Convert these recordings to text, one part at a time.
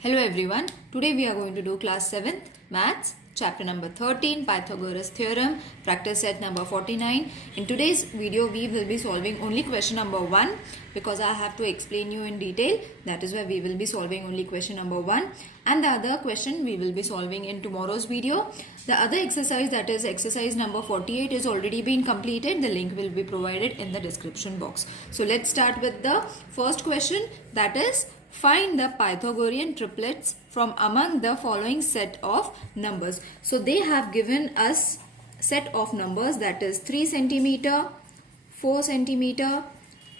Hello everyone, today we are going to do class 7th maths chapter number 13 Pythagoras theorem practice set number 49. In today's video we will be solving only question number 1 because I have to explain you in detail. That is why we will be solving only question number 1 and the other question we will be solving in tomorrow's video. The other exercise, that is exercise number 48, is already been completed. The link will be provided in the description box. So let's start with the first question, that is find the Pythagorean triplets from among the following set of numbers. So they have given us set of numbers, that is 3 centimeter, 4 centimeter,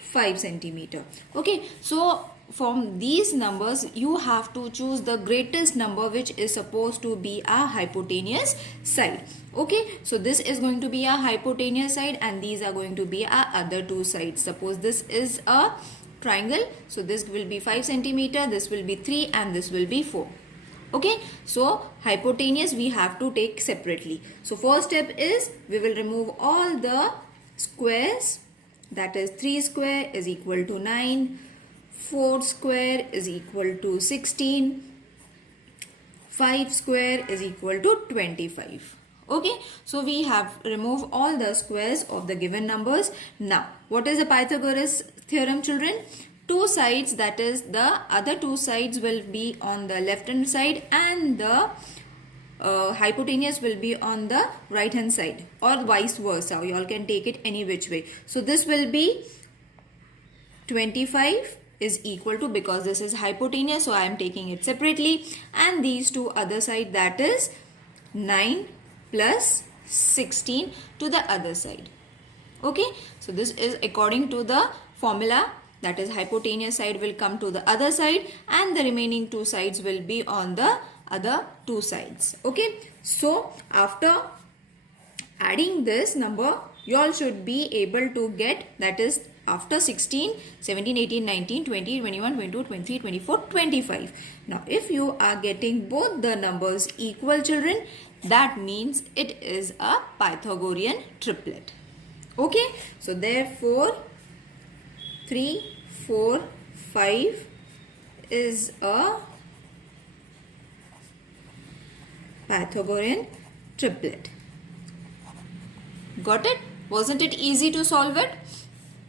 5 centimeter. Okay, so from these numbers you have to choose the greatest number which is supposed to be a hypotenuse side. Okay, so this is going to be a hypotenuse side and these are going to be our other two sides. Suppose this is a triangle, so this will be 5 centimeter, this will be 3 and this will be 4. Okay, so hypotenuse we have to take separately. So first step is we will remove all the squares, that is 3 square is equal to 9, 4 square is equal to 16, 5 square is equal to 25. Okay, so we have removed all the squares of the given numbers. Now, what is the Pythagoras theorem, children? Two sides, that is the other two sides will be on the left hand side and the hypotenuse will be on the right hand side, or vice versa. You all can take it any which way. So this will be 25 is equal to, because this is hypotenuse, so I am taking it separately, and these two other side, that is 9 plus 16 to the other side. Okay, so this is according to the formula, that is hypotenuse side will come to the other side and the remaining two sides will be on the other two sides. Okay, so after adding this number you all should be able to get, that is after 16, 17, 18, 19, 20, 21, 22, 23, 24, 25. Now if you are getting both the numbers equal, children, that means it is a Pythagorean triplet. Okay, so therefore 3, 4, 5 is a Pythagorean triplet. Got it? Wasn't it easy to solve it?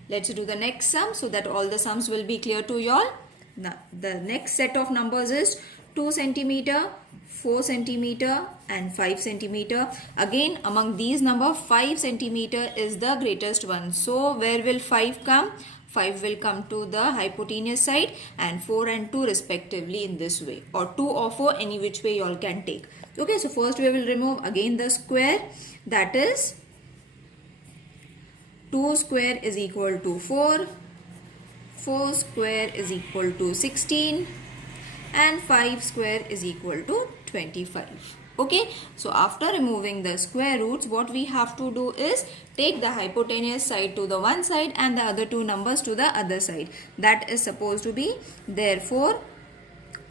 Let's do the next sum so that all the sums will be clear to you all. Now, the next set of numbers is 2 centimeter, 4 centimeter and 5 centimeter. Again, among these numbers, 5 centimeter is the greatest one. So, where will 5 come? 5 will come to the hypotenuse side and 4 and 2 respectively in this way. Or 2 or 4, any which way you all can take. Okay, so first we will remove again the square, that is 2 square is equal to 4, 4 square is equal to 16 and 5 square is equal to 25. Okay, so after removing the square roots, what we have to do is take the hypotenuse side to the one side and the other two numbers to the other side. That is supposed to be, therefore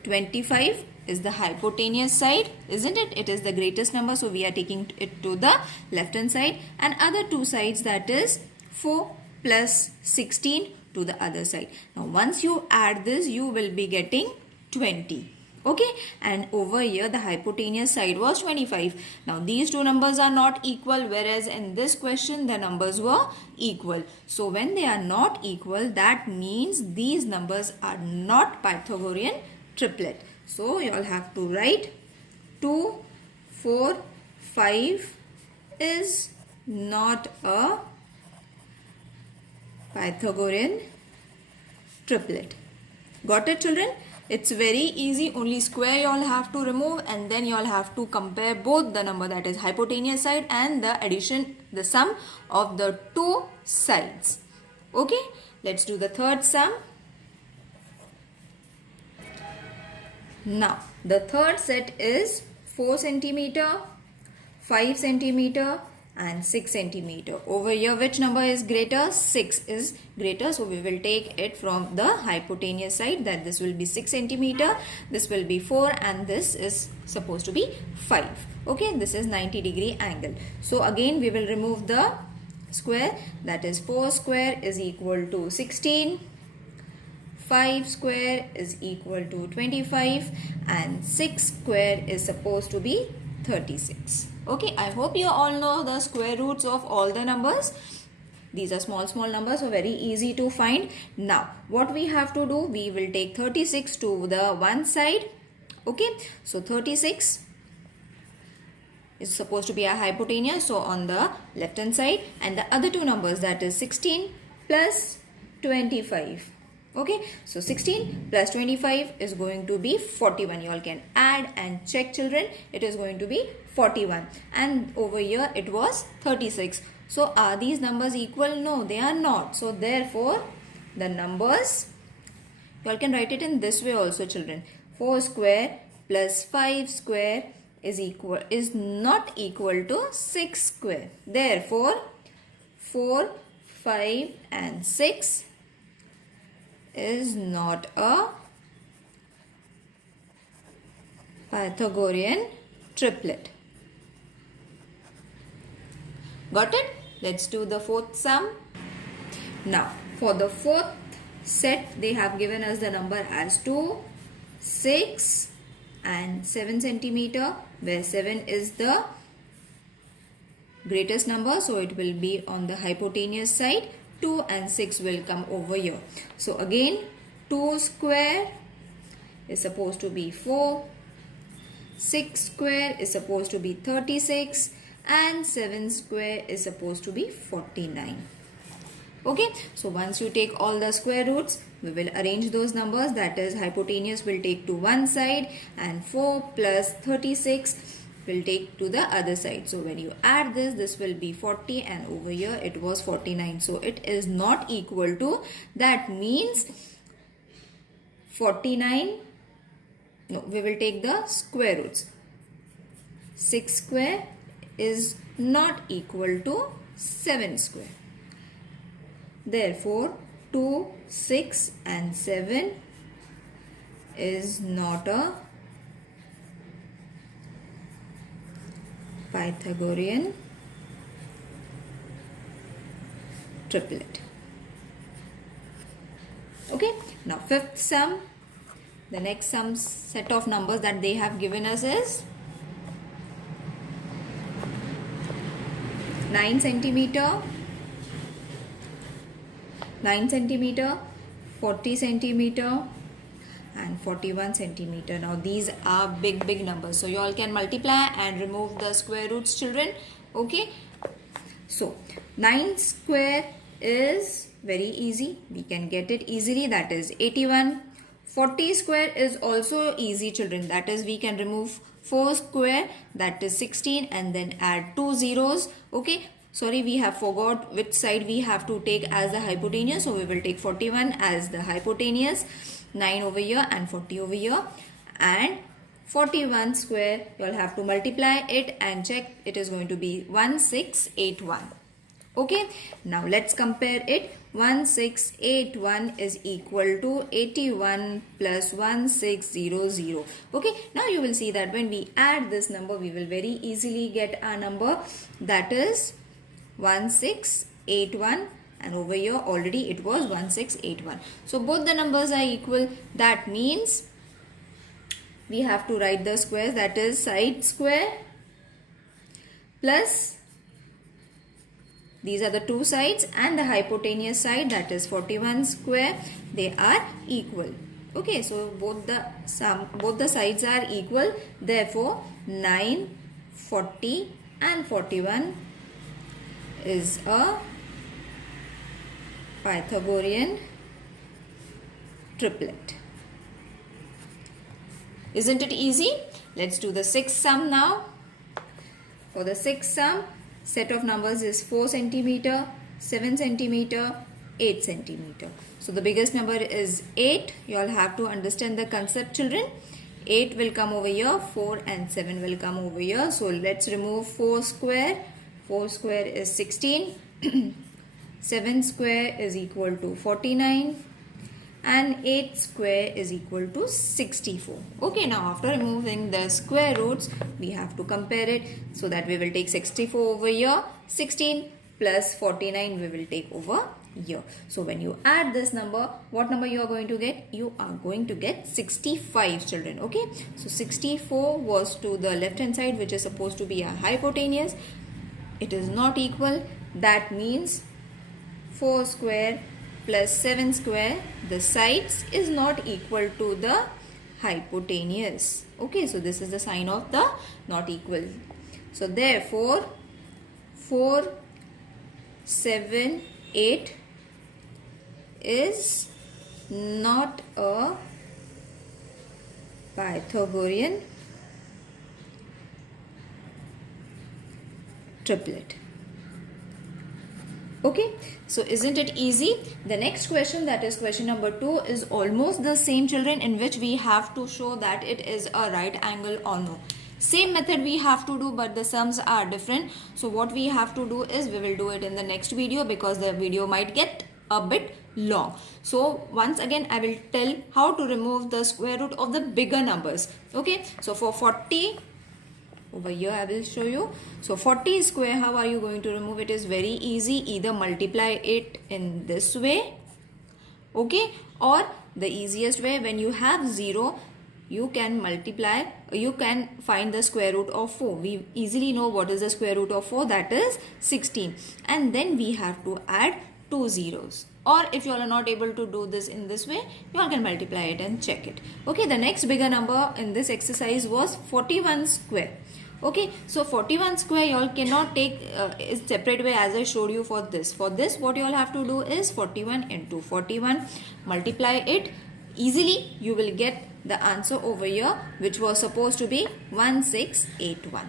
25 is the hypotenuse side, isn't it? It is the greatest number, so we are taking it to the left hand side, and other two sides, that is 4 plus 16 to the other side. Now once you add this, you will be getting 20. Okay, and over here the hypotenuse side was 25. Now these two numbers are not equal, whereas in this question the numbers were equal. So when they are not equal, that means these numbers are not Pythagorean triplet. So you all have to write 2, 4, 5 is not a Pythagorean triplet. Got it, children? It's very easy, only square you all have to remove and then you all have to compare both the number, that is hypotenuse side, and the addition, the sum of the two sides. Okay, let's do the third sum. Now, the third set is 4 centimeter, 5 centimeter and 6 centimeter. Over here, which number is greater? 6 is greater. So, we will take it from the hypotenuse side, that this will be 6 centimeter, this will be 4 and this is supposed to be 5. Okay, this is 90-degree angle. So, again we will remove the square, that is 4 square is equal to 16, 5 square is equal to 25 and 6 square is supposed to be 36. Okay, I hope you all know the square roots of all the numbers. These are small numbers, so very easy to find. Now, what we have to do, we will take 36 to the one side. Okay, so 36 is supposed to be a hypotenuse, so on the left hand side, and the other two numbers, that is 16 plus 25. Okay, so 16 plus 25 is going to be 41. You all can add and check, children. It is going to be 41, and over here it was 36. So are these numbers equal? No, they are not. So therefore the numbers, you all can write it in this way also, children. 4 square plus 5 square is not equal to 6 square. Therefore 4, 5 and 6 is not a Pythagorean triplet. Got it? Let's do the fourth sum. Now, for the fourth set, they have given us the number as 2, 6 and 7 centimeter, where 7 is the greatest number, so it will be on the hypotenuse side. 2 and 6 will come over here. So again, 2 square is supposed to be 4, 6 square is supposed to be 36, and 7 square is supposed to be 49. Okay, so once you take all the square roots, we will arrange those numbers, that is hypotenuse will take to one side and 4 plus 36 will take to the other side. So when you add this, this will be 40 and over here it was 49. So it is not equal to, that means 49, no, we will take the square roots. 6 square is not equal to 7 square. Therefore 2, 6 and 7 is not a Pythagorean triplet. Okay, now fifth sum. The next sum set of numbers that they have given us is 9 centimeter, 9 centimeter, 40 centimeter and 41 centimeter. Now these are big numbers, so you all can multiply and remove the square roots, children. Okay, so 9 square is very easy, we can get it easily, that is 81. 40 square is also easy, children, that is we can remove 4 square, that is 16, and then add 2 zeros. Okay, sorry, we have forgot which side we have to take as the hypotenuse, so we will take 41 as the hypotenuse, 9 over here and 40 over here, and 41 square you will have to multiply it and check, it is going to be 1681. Okay, now let's compare it. 1681 is equal to 81 plus 1600. Okay, now you will see that when we add this number, we will very easily get a number, that is 1681, and over here already it was 1681. So both the numbers are equal. That means we have to write the squares, that is side square plus, these are the two sides, and the hypotenuse side, that is 41 square, they are equal. Okay, so both the sides are equal. Therefore 9, 40 and 41 is a Pythagorean triplet. Isn't it easy? Let's do the sixth sum now. For the sixth sum, set of numbers is 4 centimeter, 7 centimeter, 8 centimeter. So the biggest number is 8. You all have to understand the concept, children. 8 will come over here, 4 and 7 will come over here. So let's remove 4 square. 4 square is 16. 7 square is equal to 49. And 8 square is equal to 64. Okay, now after removing the square roots, we have to compare it, so that we will take 64 over here. 16 plus 49 we will take over year. So when you add this number, what number you are going to get? You are going to get 65, children. Okay, so 64 was to the left hand side, which is supposed to be a hypotenuse. It is not equal. That means 4 square plus 7 square, the sides is not equal to the hypotenuse. Okay, so this is the sign of the not equal. So therefore 4, 7, 8 is not a Pythagorean triplet. Okay, so isn't it easy? The next question, that is question number 2, is almost the same, children, in which we have to show that it is a right angle or no. Same method we have to do, but the sums are different. So what we have to do is, we will do it in the next video because the video might get a bit long. So once again I will tell how to remove the square root of the bigger numbers. Okay, so for 40, over here I will show you. So 40 square, how are you going to remove it? Is very easy. Either multiply it in this way, okay, or the easiest way, when you have 0, you can multiply, you can find the square root of 4. We easily know what is the square root of 4, that is 16, and then we have to add 2 zeros. Or if you all are not able to do this in this way, you all can multiply it and check it. Okay, the next bigger number in this exercise was 41 square. Okay, so 41 square you all cannot take a separate way as I showed you for this. For this, what you all have to do is 41 into 41, multiply it. Easily you will get the answer over here, which was supposed to be 1681.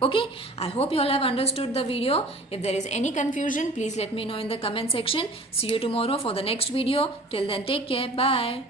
Okay, I hope you all have understood the video. If there is any confusion, please let me know in the comment section. See you tomorrow for the next video. Till then, take care. Bye.